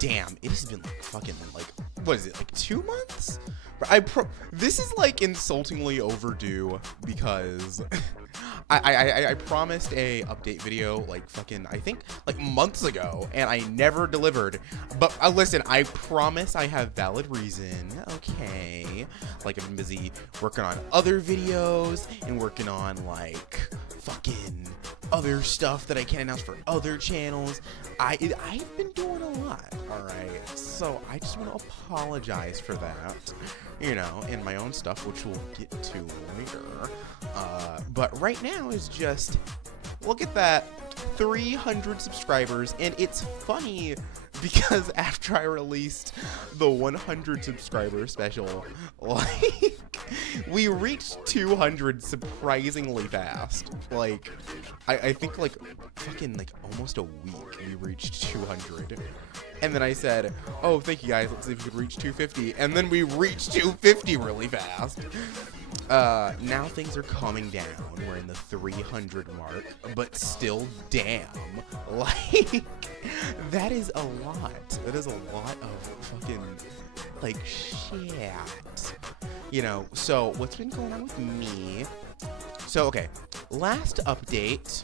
damn, it has been like fucking like, what is it, like 2 months? This is like insultingly overdue because I promised a update video like fucking, I think like months ago, and I never delivered. But listen, I promise I have valid reason. Okay, like I've been busy working on other videos and working on like fucking other stuff that I can't announce for other channels. I've been doing a lot, alright? So I just want to apologize for that, you know, and my own stuff, which we'll get to later. But right now is just, look at that, 300 subscribers, and it's funny because after I released the 100 subscriber special, like, we reached 200 surprisingly fast. Like, I think like fucking like almost a week we reached 200. And then I said, oh, thank you guys, let's see if we could reach 250. And then we reached 250 really fast. Now things are calming down. We're in the 300 mark, but still, damn, like, that is a lot. That is a lot of fucking, like, shit. You know, so what's been going on with me? So, okay, last update,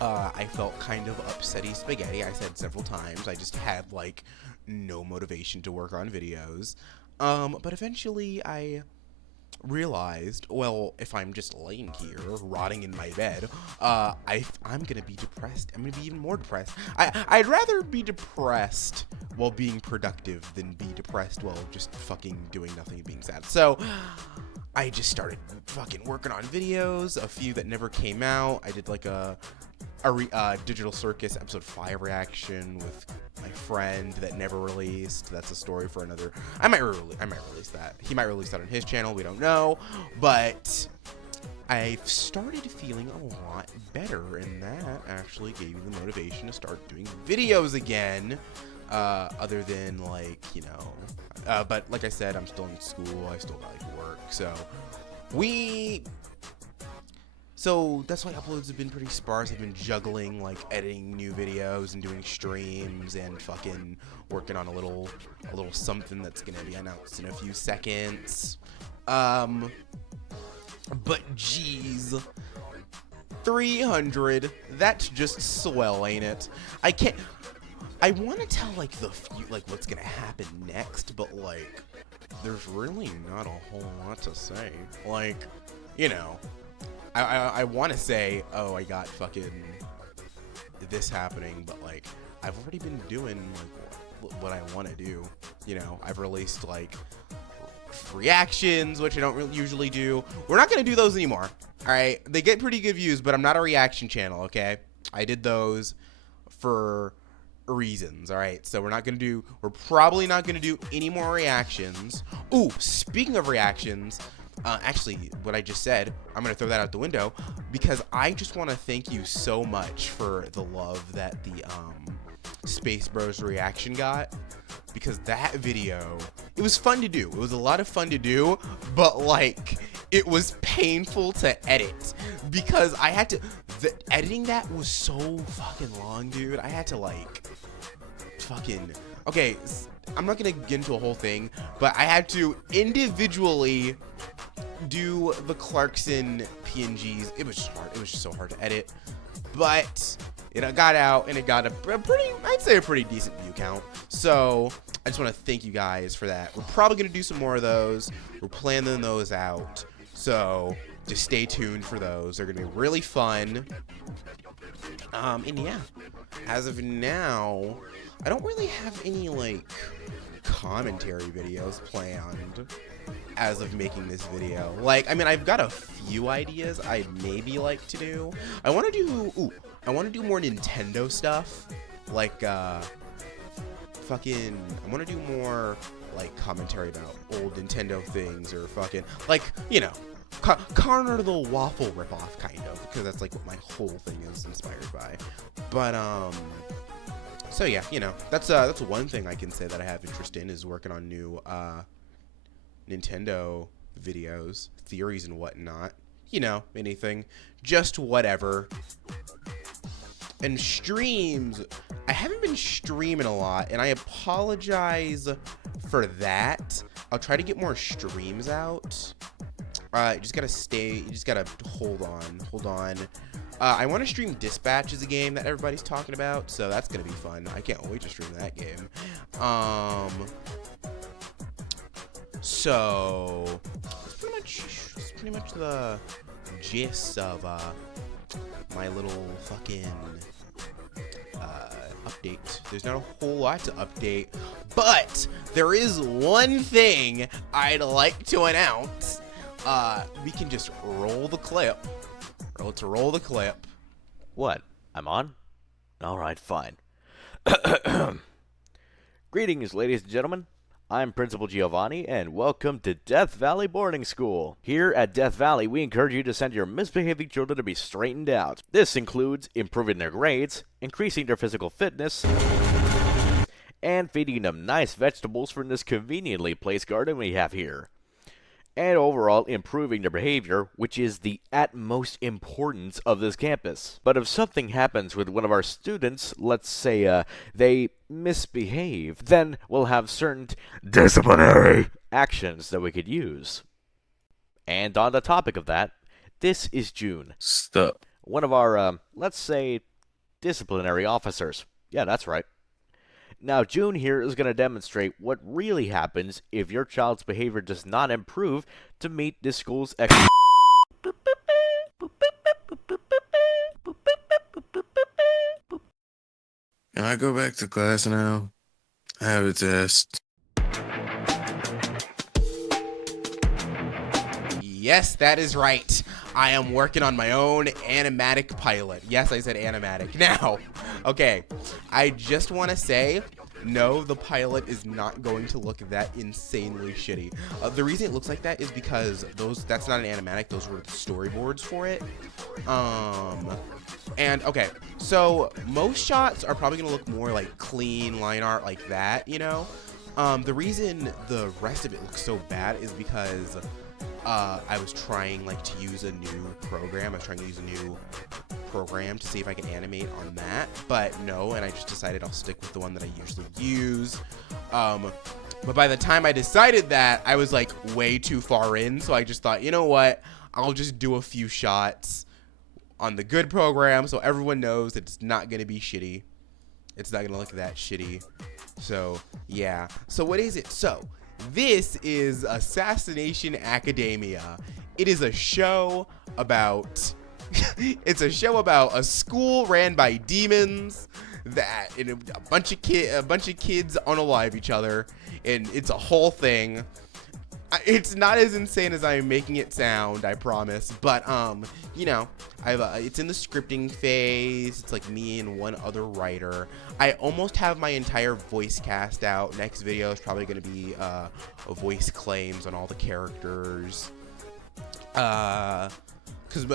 I felt kind of upsetty spaghetti. I said several times. I just had, like, no motivation to work on videos. But eventually I realized, well, if I'm just laying here rotting in my bed, I'm gonna be depressed. I'm gonna be even more depressed. I'd rather be depressed while being productive than be depressed while just fucking doing nothing and being sad. So I just started fucking working on videos, a few that never came out. I did like a Digital Circus episode 5 reaction with my friend that never released. That's a story for another. I might release that. He might release that on his channel. We don't know. But I've started feeling a lot better, and that actually gave me the motivation to start doing videos again. Other than like, you know, but like I said, I'm still in school. I still got like work. So that's why uploads have been pretty sparse. I've been juggling like editing new videos and doing streams and fucking working on a little something that's gonna be announced in a few seconds. But geez, 300, that's just swell, ain't it? I want to tell like like what's gonna happen next, but like there's really not a whole lot to say. Like, you know, I want to say, oh, I got fucking this happening, but like I've already been doing like what I want to do. You know, I've released like reactions, which I don't really usually do. We're not gonna do those anymore. All right, they get pretty good views, but I'm not a reaction channel. Okay, I did those for reasons. All right, so we're probably not gonna do any more reactions. Ooh, speaking of reactions, actually, what I just said, I'm going to throw that out the window because I just want to thank you so much for the love that the Space Bros reaction got, because that video, it was fun to do. It was a lot of fun to do, but like it was painful to edit because I had to, editing that was so fucking long, dude. I had to like fucking, okay, I'm not going to get into a whole thing, but I had to individually do the Clarkson PNGs. It was just hard. It was just so hard to edit, but it got out and it got a pretty, I'd say a pretty decent view count. So I just want to thank you guys for that. We're probably going to do some more of those. We're planning those out. So just stay tuned for those. They're going to be really fun. And yeah, as of now, I don't really have any like commentary videos planned as of making this video. Like, I mean, I've got a few ideas I'd maybe like to do. I want to do more Nintendo stuff. Like, I want to do more like commentary about old Nintendo things, or fucking like, you know, Connor the Waffle ripoff, kind of, because that's like what my whole thing is inspired by. But so yeah, you know, that's one thing I can say that I have interest in, is working on new Nintendo videos, theories and whatnot. You know, anything, just whatever. And streams, I haven't been streaming a lot, and I apologize for that. I'll try to get more streams out. You just gotta hold on. I want to stream Dispatch as a game that everybody's talking about, so that's gonna be fun. I can't wait to stream that game. So it's pretty much the gist of my little fucking update. There's not a whole lot to update, but there is one thing I'd like to announce. We can just roll the clip. Let's roll the clip. What? I'm on? Alright, fine. Greetings, ladies and gentlemen. I'm Principal Giovanni, and welcome to Death Valley Boarding School. Here at Death Valley, we encourage you to send your misbehaving children to be straightened out. This includes improving their grades, increasing their physical fitness, and feeding them nice vegetables from this conveniently placed garden we have here. And overall improving their behavior, which is the utmost importance of this campus. But if something happens with one of our students, let's say they misbehave, then we'll have certain disciplinary actions that we could use. And on the topic of that, this is June. Stop. One of our, let's say, disciplinary officers. Yeah, that's right. Now, June here is going to demonstrate what really happens if your child's behavior does not improve to meet this school's Can I go back to class now? I have a test. Yes, that is right. I am working on my own animatic pilot. Yes, I said animatic. Now, okay, I just want to say, no, the pilot is not going to look that insanely shitty. The reason it looks like that is because that's not an animatic. Those were the storyboards for it. And okay, so most shots are probably going to look more like clean line art like that, you know? The reason the rest of it looks so bad is because I was trying to use a new program. I was trying to use a new program to see if I can animate on that, but no, and I just decided I'll stick with the one that I usually use. But by the time I decided that, I was way too far in, so I just thought, you know what, I'll just do a few shots on the good program so everyone knows that it's not gonna be shitty. It's not gonna look that shitty. So yeah, so what is it? So this is Assassination Academia. It is a show about it's a show about a school ran by demons that a bunch of kids unalive each other, and it's a whole thing. It's not as insane as I'm making it sound, I promise, but you know, it's in the scripting phase. It's me and one other writer. I almost have my entire voice cast out. Next video is probably going to be a voice claims on all the characters, because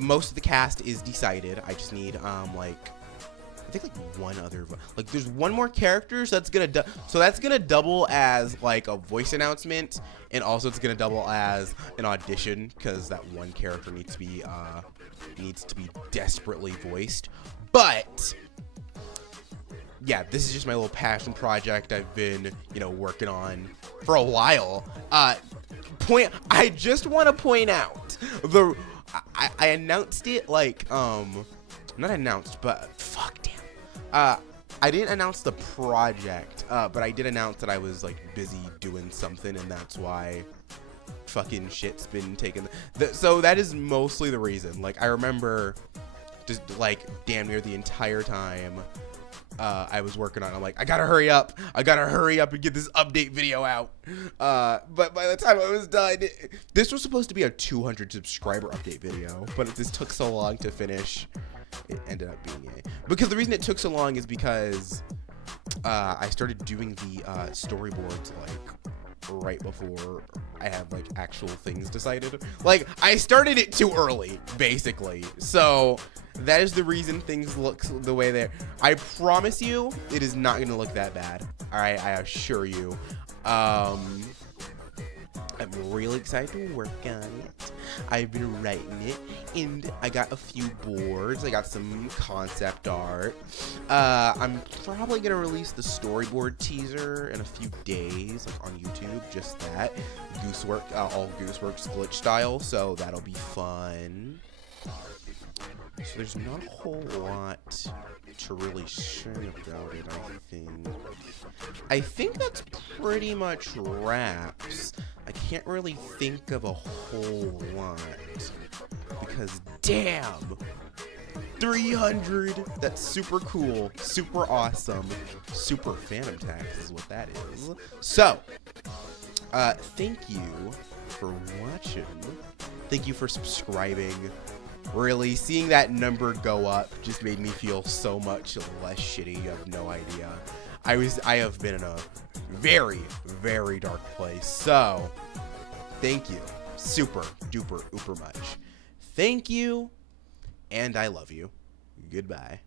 most of the cast is decided. I just need I think one other, there's one more character, so that's gonna double as a voice announcement, and also it's gonna double as an audition, because that one character needs to be desperately voiced. But yeah, this is just my little passion project I've been working on for a while. I just want to point out I announced it not announced, but fuck damn. I didn't announce the project, but I did announce that I was busy doing something, and that's why fucking shit's been taken. So that is mostly the reason. I remember just damn near the entire time I was working on it, I'm I gotta hurry up and get this update video out. But by the time I was done, this was supposed to be a 200 subscriber update video, but this took so long to finish. It ended up being because the reason it took so long is because I started doing the storyboards right before I have actual things decided. I started it too early, basically. So that is the reason things look the way they're. I promise you, it is not gonna look that bad. All right, I assure you. I'm really excited to work on it. I've been writing it, and I got a few boards. I got some concept art. I'm probably gonna release the storyboard teaser in a few days, like on YouTube. Just that Goosework, all Gooseworks glitch style. So that'll be fun. So there's not a whole lot to really say about it, I think that's pretty much wraps. I can't really think of a whole lot. Because, damn! 300! That's super cool, super awesome, super Phantom Tax is what that is. So, thank you for watching. Thank you for subscribing. Really, seeing that number go up just made me feel so much less shitty. You have no idea. I have been in a very, very dark place. So, thank you. Super duper uber much. Thank you, and I love you. Goodbye.